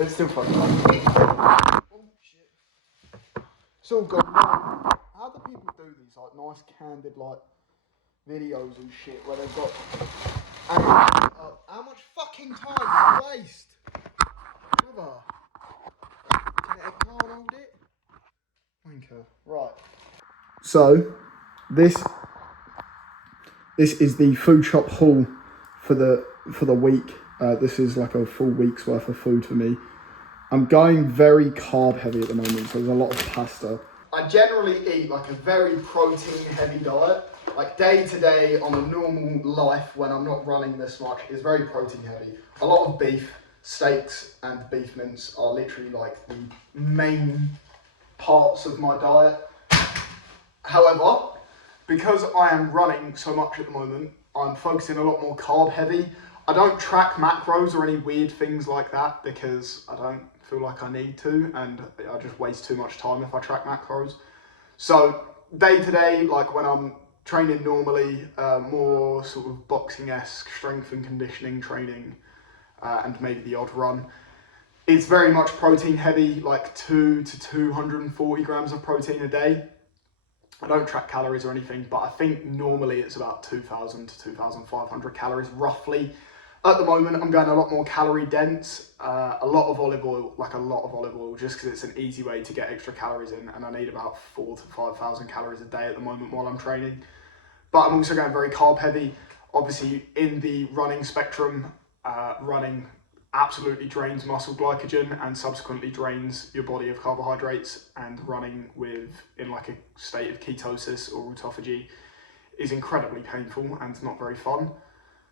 It's still fun. Oh shit. It's all gone wrong. How do people do these like nice candid like videos and shit where they've got how much fucking time do you waste? Brother. I can't hold it. Wanker. Right. So this is the food shop haul for the week. This is like a full week's worth of food for me. I'm going very carb heavy at the moment, so there's a lot of pasta. I generally eat like a very protein heavy diet. Like day to day on a normal life when I'm not running this much is very protein heavy. A lot of beef, steaks and beef mince are literally like the main parts of my diet. However, because I am running so much at the moment, I'm focusing a lot more carb heavy. I don't track macros or any weird things like that because I don't feel like I need to, and I just waste too much time if I track macros. So day to day, like when I'm training normally, more sort of boxing-esque strength and conditioning training, and maybe the odd run, it's very much protein heavy, like 2 to 240 grams of protein a day. I don't track calories or anything, but I think normally it's about 2,000 to 2,500 calories roughly. At the moment, I'm going a lot more calorie dense, a lot of olive oil, just because it's an easy way to get extra calories in, and I need about 4,000 to 5,000 calories a day at the moment while I'm training. But I'm also going very carb heavy. Obviously, in the running spectrum, running absolutely drains muscle glycogen and subsequently drains your body of carbohydrates, and running in like a state of ketosis or autophagy is incredibly painful and not very fun.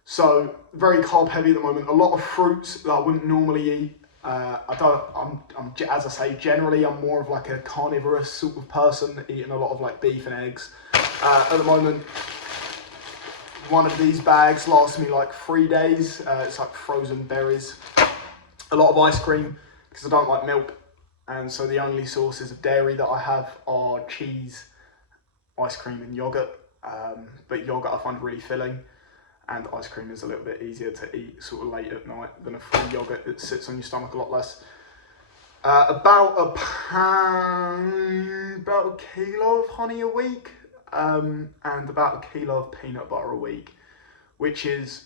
So very carb heavy at the moment. A lot of fruits that I wouldn't normally eat. As I say, generally I'm more of like a carnivorous sort of person, eating a lot of like beef and eggs. At the moment, one of these bags lasts me like 3 days. It's like frozen berries. A lot of ice cream because I don't like milk, and so the only sources of dairy that I have are cheese, ice cream and yogurt. But yogurt I find really filling, and ice cream is a little bit easier to eat sort of late at night than a full yogurt. It sits on your stomach a lot less. About a kilo of honey a week, and about a kilo of peanut butter a week, which is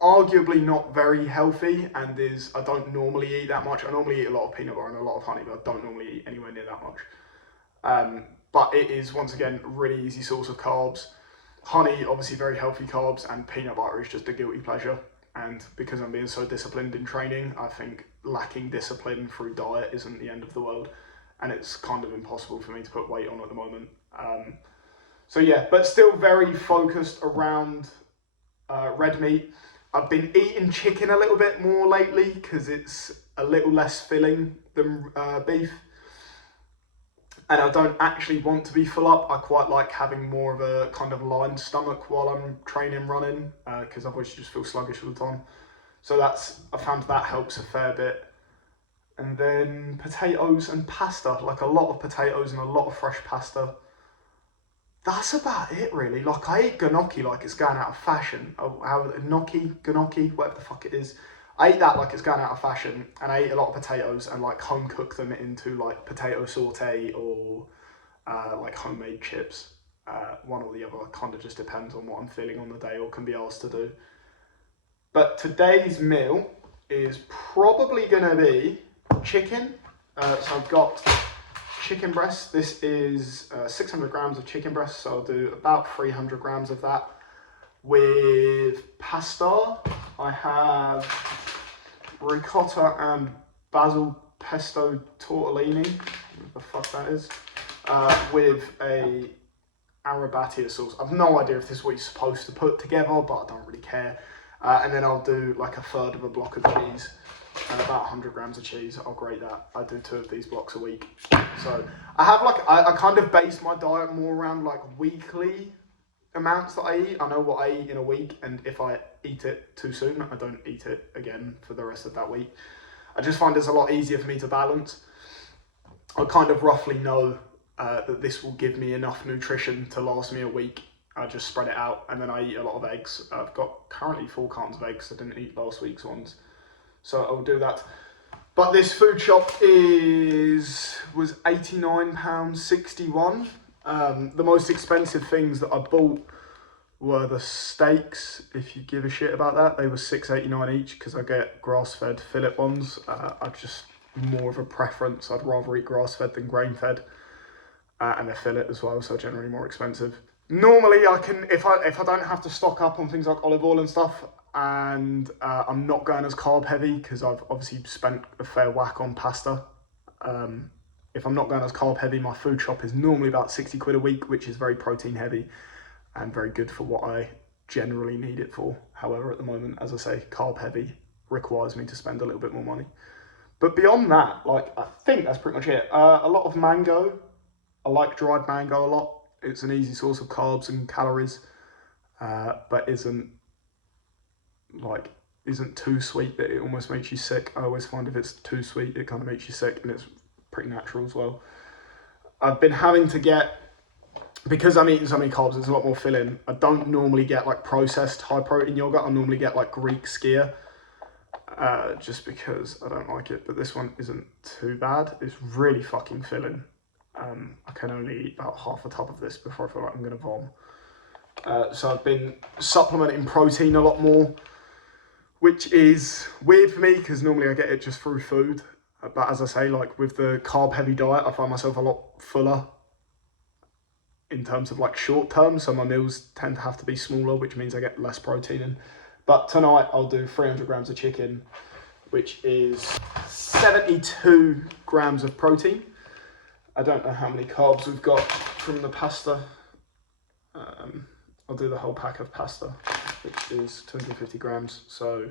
arguably not very healthy, and I don't normally eat that much. I normally eat a lot of peanut butter and a lot of honey, but I don't normally eat anywhere near that much. But it is, once again, a really easy source of carbs. Honey, obviously very healthy carbs, and peanut butter is just a guilty pleasure. And because I'm being so disciplined in training, I think lacking discipline through diet isn't the end of the world, and it's kind of impossible for me to put weight on at the moment. So yeah, but still very focused around red meat. I've been eating chicken a little bit more lately because it's a little less filling than beef. And I don't actually want to be full up. I quite like having more of a kind of lined stomach while I'm training running, because otherwise you just feel sluggish all the time. So I found that helps a fair bit. And then potatoes and pasta, like a lot of potatoes and a lot of fresh pasta. That's about it really. Like I eat gnocchi like it's going out of fashion. Gnocchi, whatever the fuck it is. I eat that like it's going out of fashion, and I eat a lot of potatoes and like home cook them into like potato saute or like homemade chips. One or the other, kind of just depends on what I'm feeling on the day or can be asked to do. But today's meal is probably gonna be chicken. So I've got chicken breast. This is 600 grams of chicken breast, so I'll do about 300 grams of that. With pasta, I have ricotta and basil pesto tortellini, what the fuck that is, with a arrabbiata sauce. I've no idea if this is what you're supposed to put together, but I don't really care. And then I'll do like a third of a block of cheese, and about 100 grams of cheese. I'll grate that. I do 2 of these blocks a week. So I have I kind of base my diet more around like weekly amounts that I eat. I know what I eat in a week, and if I eat it too soon, I don't eat it again for the rest of that week. I just find it's a lot easier for me to balance. I kind of roughly know that this will give me enough nutrition to last me a week. I just spread it out, and then I eat a lot of eggs. I've got currently 4 cartons of eggs. I didn't eat last week's ones, so I'll do that. But this food shop was £89.61. The most expensive things that I bought were the steaks, if you give a shit about that. They were £6.89 each because I get grass-fed fillet ones. I just more of a preference. I'd rather eat grass-fed than grain-fed. And they're fillet as well, so generally more expensive. Normally I can, if I don't have to stock up on things like olive oil and stuff, and I'm not going as carb heavy because I've obviously spent a fair whack on pasta. If I'm not going as carb heavy, my food shop is normally about 60 quid a week, which is very protein heavy and very good for what I generally need it for. However, at the moment, as I say, carb heavy requires me to spend a little bit more money. But beyond that, like, I think that's pretty much it. A lot of mango. I like dried mango a lot. It's an easy source of carbs and calories, but isn't too sweet that it almost makes you sick. I always find if it's too sweet, it kind of makes you sick, and it's pretty natural as well. I've been having to get, because I'm eating so many carbs, it's a lot more filling. I don't normally get like processed high protein yogurt. I normally get like Greek skyr, just because I don't like it. But this one isn't too bad. It's really fucking filling. I can only eat about half a tub of this before I feel like I'm going to vom. So I've been supplementing protein a lot more, which is weird for me because normally I get it just through food. But as I say, like with the carb heavy diet, I find myself a lot fuller in terms of like short term. So my meals tend to have to be smaller, which means I get less protein in. But tonight I'll do 300 grams of chicken, which is 72 grams of protein. I don't know how many carbs we've got from the pasta. I'll do the whole pack of pasta, which is 250 grams. So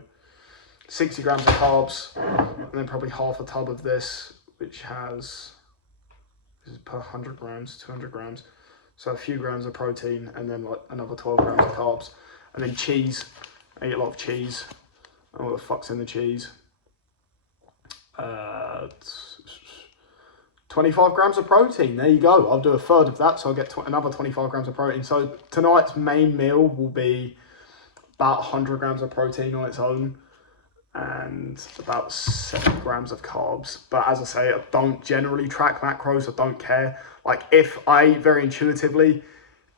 60 grams of carbs, and then probably half a tub of this, which this is per 100 grams, 200 grams. So a few grams of protein, and then like another 12 grams of carbs. And then cheese. I eat a lot of cheese. Oh, what the fuck's in the cheese? 25 grams of protein, there you go. I'll do a third of that, so I'll get another 25 grams of protein. So tonight's main meal will be about 100 grams of protein on its own and about 7 grams of carbs. But as I say, I don't generally track macros, I don't care. Like if I eat very intuitively,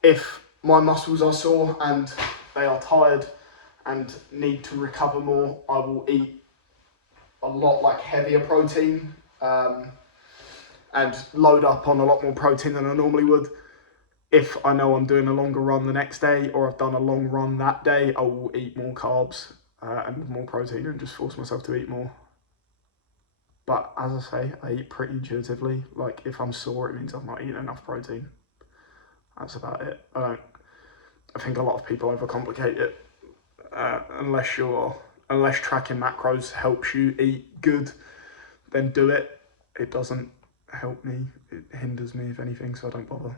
if my muscles are sore and they are tired and need to recover more, I will eat a lot like heavier protein. And load up on a lot more protein than I normally would. If I know I'm doing a longer run the next day or I've done a long run that day, I will eat more carbs and more protein and just force myself to eat more. But as I say, I eat pretty intuitively. Like if I'm sore, it means I've not eaten enough protein. That's about it. I think a lot of people overcomplicate it. Unless tracking macros helps you eat good, then do it. It doesn't help me, it hinders me if anything, so I don't bother.